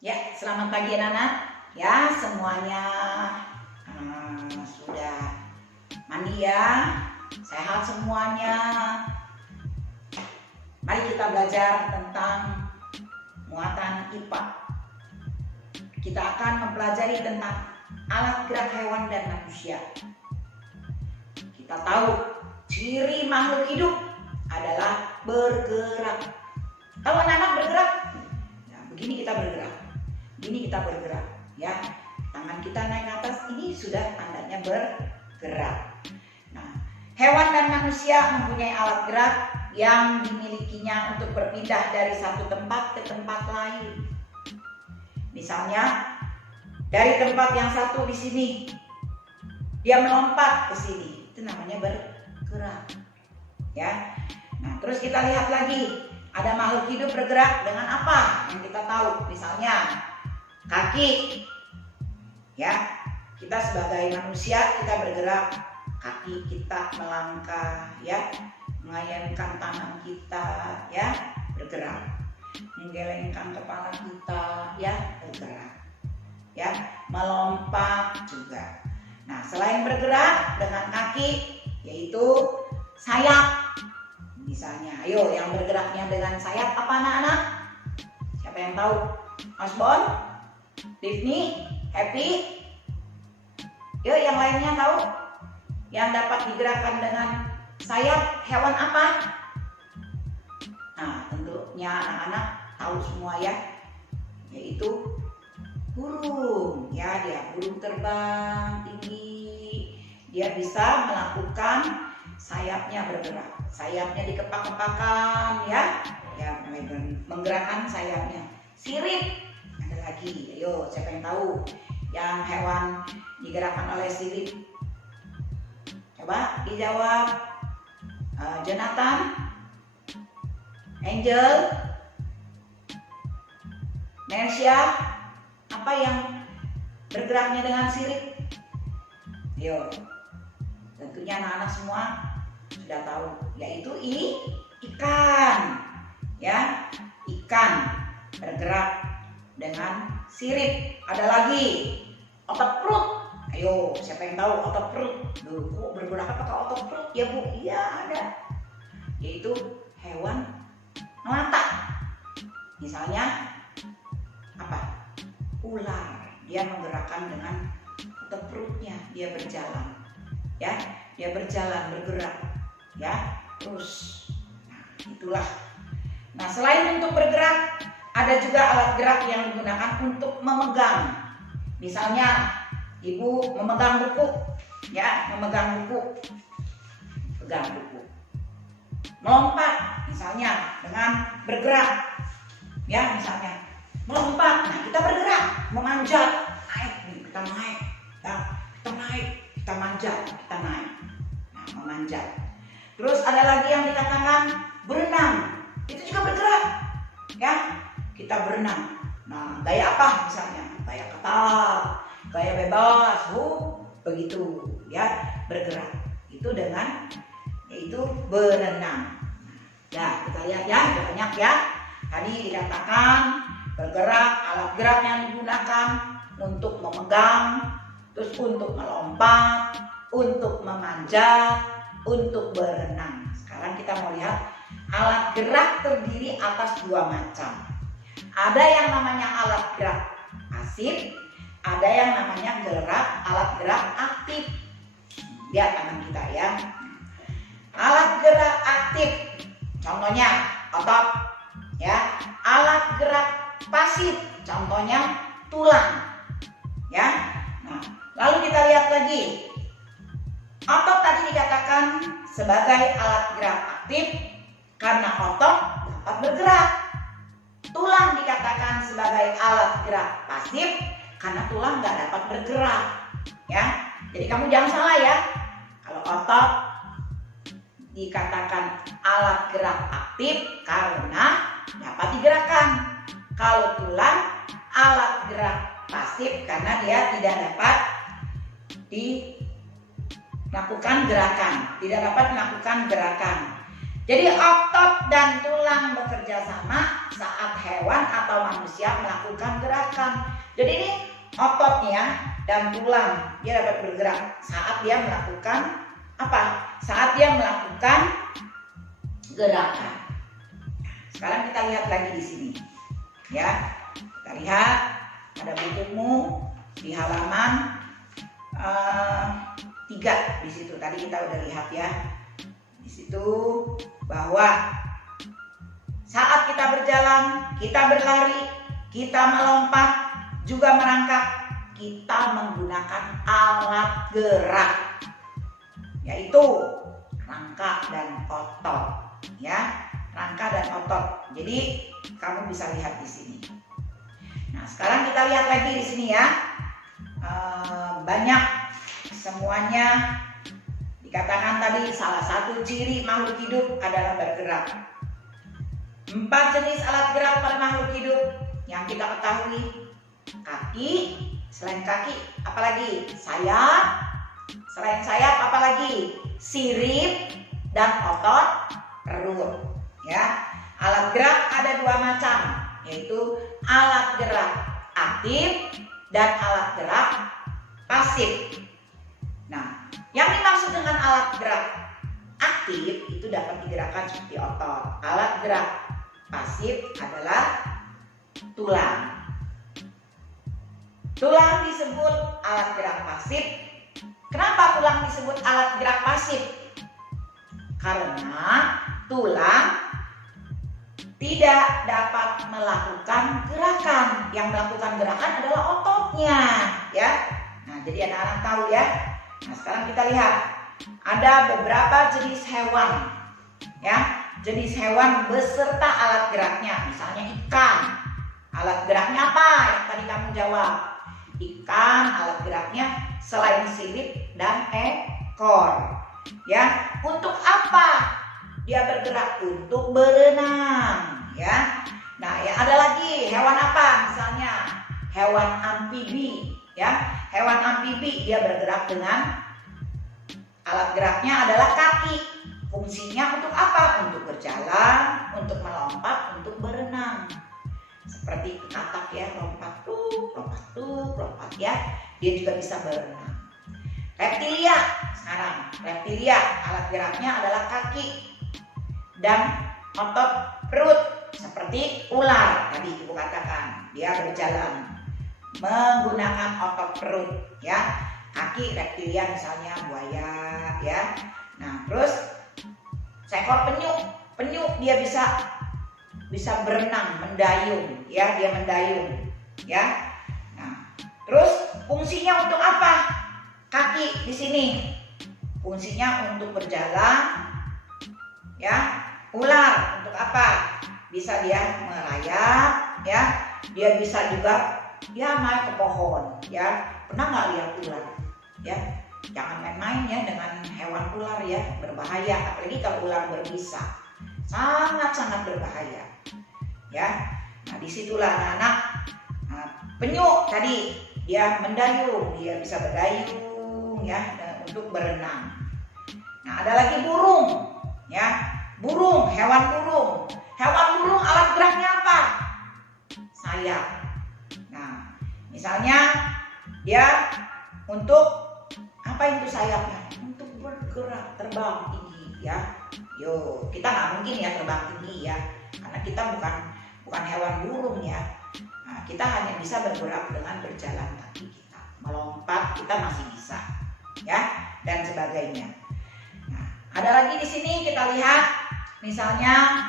Ya, selamat pagi anak-anak. Ya, semuanya sudah mandi ya, sehat semuanya. Mari kita belajar tentang muatan IPA. Kita akan mempelajari tentang alat gerak hewan dan manusia. Kita tahu ciri makhluk hidup adalah bergerak. Tahu anak-anak bergerak? Ya, begini kita bergerak. Ini kita bergerak, ya. Tangan kita naik ke atas, ini sudah tandanya bergerak. Nah, hewan dan manusia mempunyai alat gerak yang dimilikinya untuk berpindah dari satu tempat ke tempat lain. Misalnya, dari tempat yang satu di sini, dia melompat ke sini, itu namanya bergerak, ya. Nah, terus kita lihat lagi, ada makhluk hidup bergerak dengan apa yang kita tahu, misalnya kaki, ya. Kita sebagai manusia kita bergerak, kaki kita melangkah, ya, mengayunkan tangan kita, ya, bergerak, menggelengkan kepala kita, ya, bergerak, ya, melompat juga. Nah, selain bergerak dengan kaki, yaitu sayap, misalnya. Ayo, yang bergeraknya dengan sayap apa anak-anak? Siapa yang tahu? Mas Bon? Divni, Happy, yuk yang lainnya tahu? Yang dapat digerakkan dengan sayap hewan apa? Nah, tentunya anak-anak tahu semua ya, yaitu burung. Ya, dia burung terbang tinggi, dia bisa melakukan sayapnya bergerak, sayapnya dikepak-kepakan, ya, menggerakkan sayapnya. Sirip. Lagi, ayo siapa yang tahu yang hewan digerakkan oleh sirip? Coba dijawab. Jonathan, Angel, Mercia, apa yang bergeraknya dengan sirip? Ayo, tentunya anak-anak semua sudah tahu, yaitu ikan, ya, ikan bergerak dengan sirip. Ada lagi otot perut. Ayo, siapa yang tahu otot perut? Loh, kok bergerak pakai otot perut ya Bu? Iya ada. Yaitu hewan melata. Misalnya apa? Ular. Dia menggerakkan dengan otot perutnya. Dia berjalan, ya. Dia berjalan, bergerak, ya. Terus, nah, itulah. Nah, selain untuk bergerak, ada juga alat gerak yang digunakan untuk memegang. Misalnya, ibu memegang buku, ya, memegang buku, pegang buku. Melompat, misalnya dengan bergerak, ya, misalnya melompat. Nah, kita bergerak, memanjat, naik, kita naik, ya, kita naik, kita manjat, kita naik, nah, memanjat. Terus ada lagi yang dikatakan berenang, itu juga bergerak, ya. Kita berenang. Nah, gaya apa misalnya? Gaya ketat, gaya bebas, begitu, ya, bergerak. Itu dengan yaitu berenang. Nah, kita lihat ya, banyak ya. Tadi dikatakan bergerak, alat gerak yang digunakan untuk memegang, terus untuk melompat, untuk memanjat, untuk berenang. Sekarang kita mau lihat alat gerak terdiri atas dua macam. Ada yang namanya alat gerak pasif, ada yang namanya alat gerak aktif. Lihat tangan kita ya. Alat gerak aktif, contohnya otot, ya. Alat gerak pasif, contohnya tulang, ya. Nah, lalu kita lihat lagi. Otot tadi dikatakan sebagai alat gerak aktif karena otot dapat bergerak. Tulang dikatakan sebagai alat gerak pasif karena tulang nggak dapat bergerak, ya. Jadi kamu jangan salah ya. Kalau otot dikatakan alat gerak aktif karena dapat digerakkan. Kalau tulang alat gerak pasif karena dia tidak dapat dilakukan gerakan, tidak dapat melakukan gerakan. Jadi otot dan tulang bekerja sama saat hewan atau manusia melakukan gerakan. Jadi ini ototnya dan tulang dia dapat bergerak saat dia melakukan apa? Saat dia melakukan gerakan. Sekarang kita lihat lagi di sini. Ya. Kita lihat ada bukumu di halaman 3 di situ. Tadi kita udah lihat ya. Di situ bahwa saat kita berjalan, kita berlari, kita melompat, juga merangkak, kita menggunakan alat gerak, yaitu rangka dan otot, ya, rangka dan otot. Jadi kamu bisa lihat di sini. Nah, sekarang kita lihat lagi di sini ya. Banyak semuanya dikatakan tadi salah satu ciri makhluk hidup adalah bergerak. 4 jenis alat gerak pada makhluk hidup yang kita ketahui. Kaki, selain kaki apalagi? Sayap, selain sayap apalagi? Sirip dan otot perut. Ya, alat gerak ada 2 macam, yaitu alat gerak aktif dan alat gerak pasif. Nah, yang dimaksud dengan alat gerak aktif itu dapat digerakkan seperti otot. Alat gerak pasif adalah tulang. Tulang disebut alat gerak pasif. Kenapa tulang disebut alat gerak pasif? Karena tulang tidak dapat melakukan gerakan. Yang melakukan gerakan adalah ototnya, ya. Nah, jadi anak-anak tahu ya. Nah, sekarang kita lihat ada beberapa jenis hewan, ya, jenis hewan beserta alat geraknya. Misalnya ikan, alat geraknya apa? Yang tadi kamu jawab. Ikan alat geraknya selain sirip dan ekor, ya. Untuk apa dia bergerak? Untuk berenang, ya. Nah, ya ada lagi hewan apa? Misalnya hewan amfibi, ya. Hewan amfibi dia bergerak dengan alat geraknya adalah kaki. Fungsinya untuk apa? Untuk berjalan, untuk melompat, untuk berenang. Seperti katak ya, lompat lompat ya. Dia juga bisa berenang. Reptilia, sekarang reptilia alat geraknya adalah kaki dan otot perut. Seperti ular tadi ibu katakan, dia berjalan menggunakan otot perut, ya. Kaki reptilia misalnya buaya, ya. Nah, terus seekor penyu dia bisa berenang, mendayung, ya, dia mendayung, ya. Nah, terus fungsinya untuk apa? Kaki di sini fungsinya untuk berjalan, ya. Ular untuk apa? Bisa dia merayap, ya. Dia bisa juga dia naik ke pohon, ya. Pernah nggak lihat ular? Ya, jangan main-main ya dengan hewan ular ya, berbahaya. Apalagi kalau ular berbisa, sangat-sangat berbahaya. Ya, nah disitulah anak-anak. Nah, penyu tadi dia mendayung, dia bisa berdayung ya untuk berenang. Nah, ada lagi burung, ya, burung, hewan burung. Hewan burung alat geraknya apa? Sayap. Nah, misalnya dia untuk apa itu sayapnya? Untuk bergerak, terbang tinggi, ya. Yo, kita nggak mungkin ya terbang tinggi ya, karena kita bukan hewan burung ya. Nah, kita hanya bisa bergerak dengan berjalan kaki kita, melompat kita masih bisa, ya, dan sebagainya. Nah, ada lagi di sini kita lihat, misalnya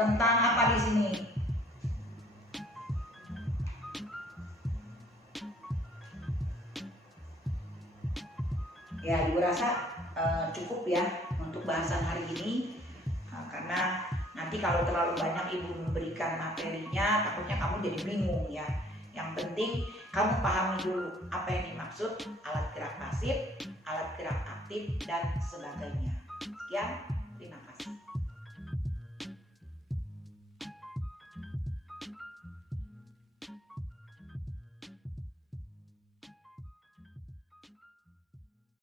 tentang apa di sini? Ya, ibu rasa cukup ya untuk bahasan hari ini, karena nanti kalau terlalu banyak ibu memberikan materinya takutnya kamu jadi bingung ya. Yang penting kamu pahami dulu apa yang dimaksud alat gerak pasif, alat gerak aktif dan sebagainya. Sekian.